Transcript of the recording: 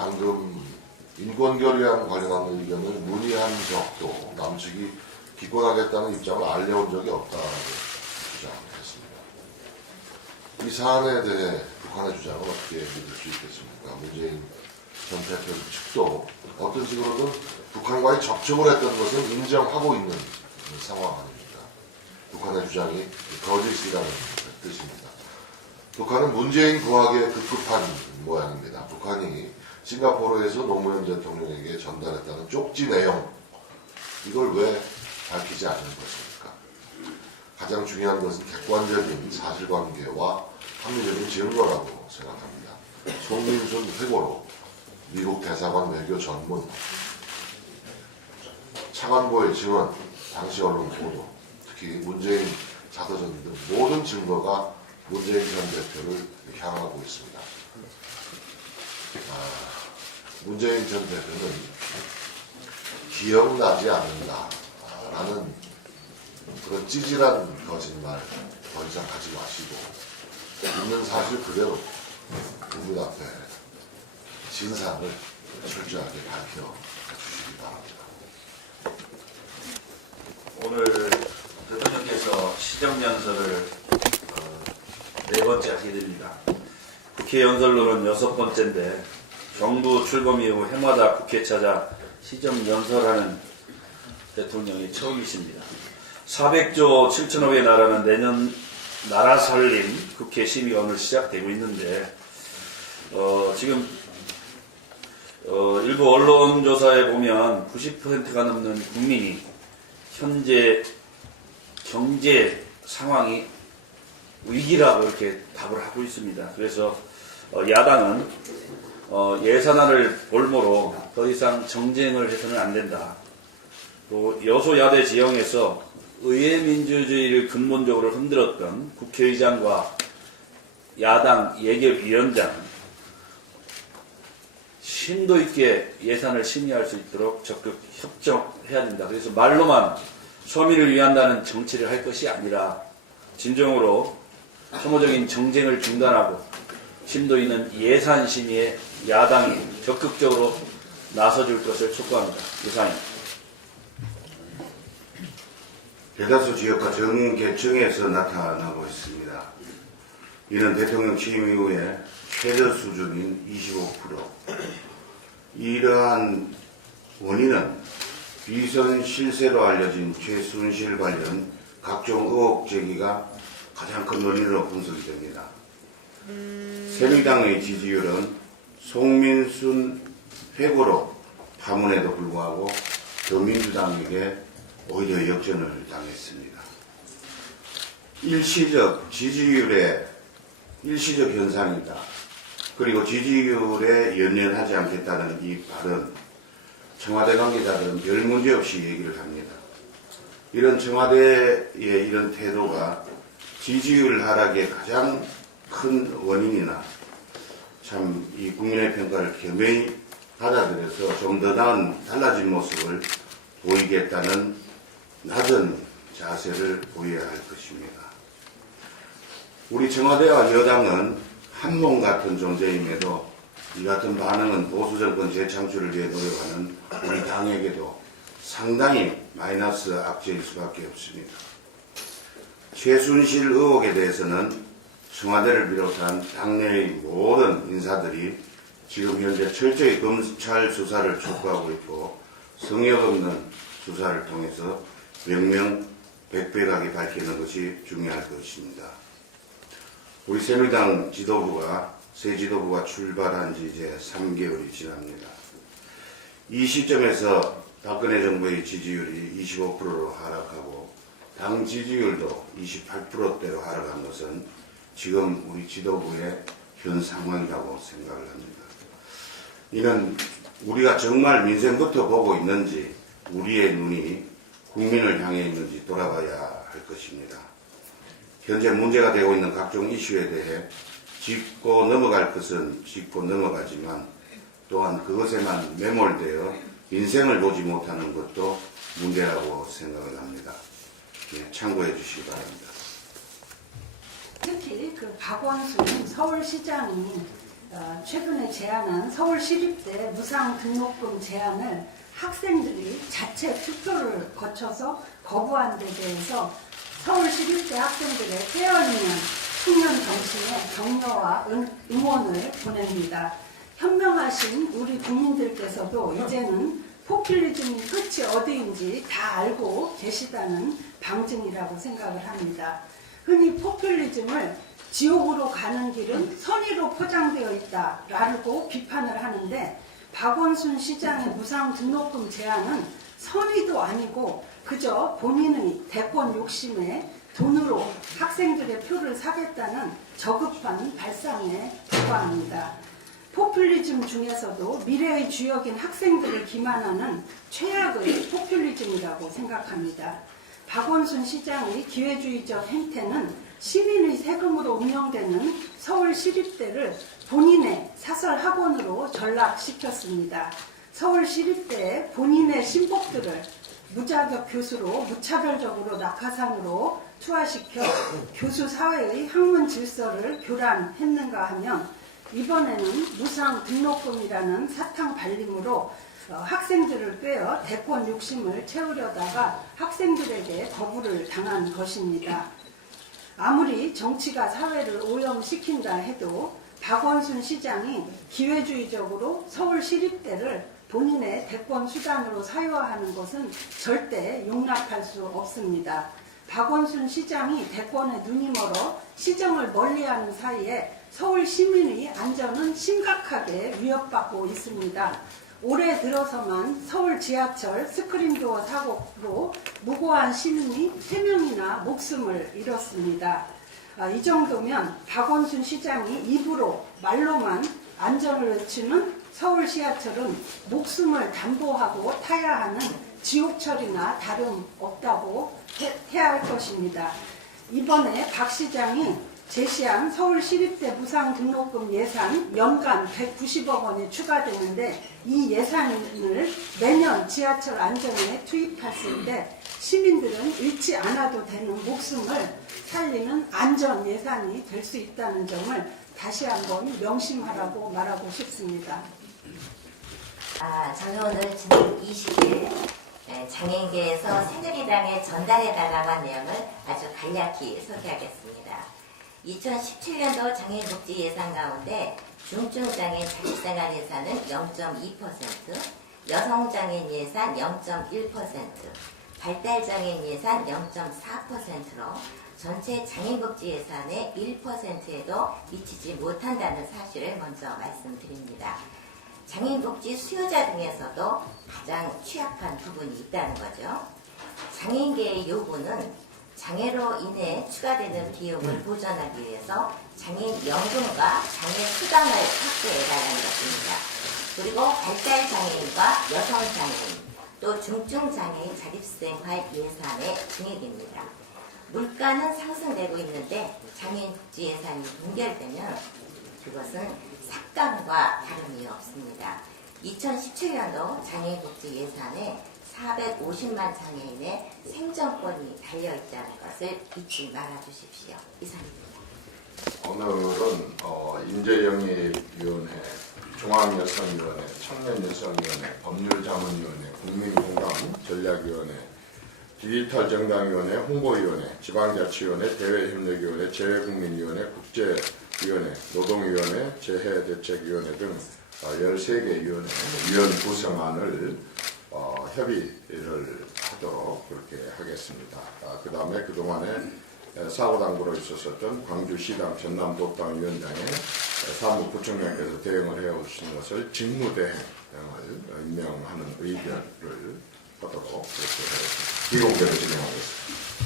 방금 인권결의안 관련한 의견을 문의한 적도 남측이 기권하겠다는 입장을 알려온 적이 없다고 주장했습니다. 이 사안에 대해 북한의 주장은 어떻게 믿을 수 있겠습니까? 문재인 전 대표 측도 어떤 식으로든 북한과의 접촉을 했던 것은 인정하고 있는 상황 아닙니까? 북한의 주장이 거짓이라는 뜻입니다. 북한은 문재인 부하게 급급한 모양입니다. 북한이 싱가포르에서 노무현 대통령에게 전달했다는 쪽지 내용, 이걸 왜 밝히지 않는 것입니까? 가장 중요한 것은 객관적인 사실관계와 합리적인 증거라고 생각합니다. 송민순 회고록, 미국 대사관 외교 전문, 차관보의 증언, 당시 언론 보도, 특히 문재인 자서전 등 모든 증거가 문재인 전 대표를 향하고 있습니다. 문재인 전 대표는 기억나지 않는다라는 그런 찌질한 거짓말 더 이상 하지 마시고 있는 사실 그대로 국민 앞에 진상을 철저하게 밝혀주시기 바랍니다. 오늘 대통령께서 시정연설을 4번째 하시게 됩니다. 국회 연설로는 6번째인데 정부 출범 이후 해마다 국회 찾아 시정연설하는 대통령이 처음이십니다. 400조 7천억의 나라는 내년 나라 살림 국회 심의가 오늘 시작되고 있는데 지금 일부 언론조사에 보면 90%가 넘는 국민이 현재 경제 상황이 위기라고 이렇게 답을 하고 있습니다. 그래서 야당은 예산안을 볼모로 더 이상 정쟁을 해서는 안 된다. 또 여소야대 지형에서 의회 민주주의를 근본적으로 흔들었던 국회의장과 야당 예결위원장 심도 있게 예산을 심의할 수 있도록 적극 협정해야 된다. 그래서 말로만 서민을 위한다는 정치를 할 것이 아니라 진정으로 소모적인 정쟁을 중단하고 심도 있는 예산 심의에 야당이 적극적으로 나서줄 것을 촉구합니다. 이상입니다. 대다수 지역과 정계층에서 나타나고 있습니다. 이는 대통령 취임 이후에 최저 수준인 25%. 이러한 원인은 비선 실세로 알려진 최순실 관련 각종 의혹 제기가 가장 큰 원인으로 분석이 됩니다. 새누리당의 지지율은 송민순 회고록 파문에도 불구하고 더민주당에게 오히려 역전을 당했습니다. 일시적 현상이다. 그리고 지지율에 연연하지 않겠다는 이 발언, 청와대 관계자들은 별 문제 없이 얘기를 합니다. 이런 청와대의 이런 태도가 지지율 하락의 가장 큰 원인이나 참 이 국민의 평가를 겸허히 받아들여서 좀 더 나은 달라진 모습을 보이겠다는 낮은 자세를 보여야 할 것입니다. 우리 청와대와 여당은 한 몸 같은 존재임에도 이 같은 반응은 보수정권 재창출을 위해 노력하는 우리 당에게도 상당히 마이너스 악재일 수밖에 없습니다. 최순실 의혹에 대해서는 청와대를 비롯한 당내의 모든 인사들이 지금 현재 철저히 검찰 수사를 촉구하고 있고 성역 없는 수사를 통해서 명명백백하게 밝히는 것이 중요할 것입니다. 우리 새누리당 새 지도부가 출발한 지 이제 3개월이 지납니다. 이 시점에서 박근혜 정부의 지지율이 25%로 하락하고 당 지지율도 28%대로 하락한 것은 지금 우리 지도부의 현 상황이라고 생각을 합니다. 이는 우리가 정말 민생부터 보고 있는지 우리의 눈이 국민을 향해 있는지 돌아봐야 할 것입니다. 현재 문제가 되고 있는 각종 이슈에 대해 짚고 넘어갈 것은 짚고 넘어가지만 또한 그것에만 매몰되어 인생을 보지 못하는 것도 문제라고 생각을 합니다. 참고해 주시기 바랍니다. 특히 박원순 서울시장이 최근에 제안한 서울시립대 무상 등록금 제안을 학생들이 자체 투표를 거쳐서 거부한 데 대해서 서울시립대 학생들의 깨어있는 청년 정신에 격려와 응원을 보냅니다. 현명하신 우리 국민들께서도 이제는 포퓰리즘 끝이 어디인지 다 알고 계시다는 방증이라고 생각을 합니다. 흔히 포퓰리즘을 지옥으로 가는 길은 선의로 포장되어 있다라고 비판을 하는데, 박원순 시장의 무상 등록금 제안은 선의도 아니고 그저 본인의 대권 욕심에 돈으로 학생들의 표를 사겠다는 저급한 발상에 불과합니다. 포퓰리즘 중에서도 미래의 주역인 학생들을 기만하는 최악의 포퓰리즘이라고 생각합니다. 박원순 시장의 기회주의적 행태는 시민의 세금으로 운영되는 서울시립대를 본인의 사설학원으로 전락시켰습니다. 서울시립대에 본인의 신복들을 무자격 교수로 무차별적으로 낙하산으로 투하시켜 교수 사회의 학문 질서를 교란했는가 하면, 이번에는 무상 등록금이라는 사탕 발림으로 학생들을 꿰어 대권 욕심을 채우려다가 학생들에게 거부를 당한 것입니다. 아무리 정치가 사회를 오염시킨다 해도 박원순 시장이 기회주의적으로 서울시립대를 본인의 대권 수단으로 사유화하는 것은 절대 용납할 수 없습니다. 박원순 시장이 대권에 눈이 멀어 시정을 멀리하는 사이에 서울 시민의 안전은 심각하게 위협받고 있습니다. 올해 들어서만 서울 지하철 스크린도어 사고로 무고한 시민이 3명이나 목숨을 잃었습니다. 이 정도면 박원순 시장이 입으로 말로만 안전을 외치는 서울 지하철은 목숨을 담보하고 타야 하는 지옥철이나 다름없다고 해야 할 것입니다. 이번에 박 시장이 제시한 서울시립대 무상 등록금 예산 연간 190억 원이 추가되는데, 이 예산을 매년 지하철 안전에 투입했을 때 시민들은 잃지 않아도 되는 목숨을 살리는 안전 예산이 될 수 있다는 점을 다시 한번 명심하라고 말하고 싶습니다. 저는 오늘 지난 20일 장애인계에서 새누리당에 전달해달라고 한 내용을 아주 간략히 소개하겠습니다. 2017년도 장애인복지 예산 가운데 중증장애인 자립생활 예산은 0.2%, 여성장애인 예산 0.1%, 발달장애인 예산 0.4%로 전체 장애인복지 예산의 1%에도 미치지 못한다는 사실을 먼저 말씀드립니다. 장애인복지 수요자 중에서도 가장 취약한 부분이 있다는 거죠. 장애인계의 요구는 장애로 인해 추가되는 비용을 보전하기 위해서 장애인 연금과 장애 수당을 확대해달라는 것입니다. 그리고 발달장애인과 여성장애인, 또 중증장애인 자립생활 예산의 증액입니다. 물가는 상승되고 있는데 장애인 복지 예산이 동결되면 그것은 삭감과 다름이 없습니다. 2017년도 장애인 복지 예산에 450만 장애인의 생존권이 달려있다는 것을 잊지 말아주십시오. 이상입니다. 오늘은 인재영입위원회, 중앙여성위원회, 청년여성위원회, 법률자문위원회, 국민공감 전략위원회, 디지털정당위원회, 홍보위원회, 지방자치위원회, 대외협력위원회, 재외국민위원회, 국제위원회, 노동위원회, 재해대책위원회 등 13개 위원 구성안을 협의를 하도록 그렇게 하겠습니다. 그 다음에 그동안에 사고당부로 있었던 광주시당 전남도당 위원장의 사무부총장께서 대응을 해오신 것을 직무대행을 임명하는 의결을 하도록 그렇게 비공개로 진행하겠습니다.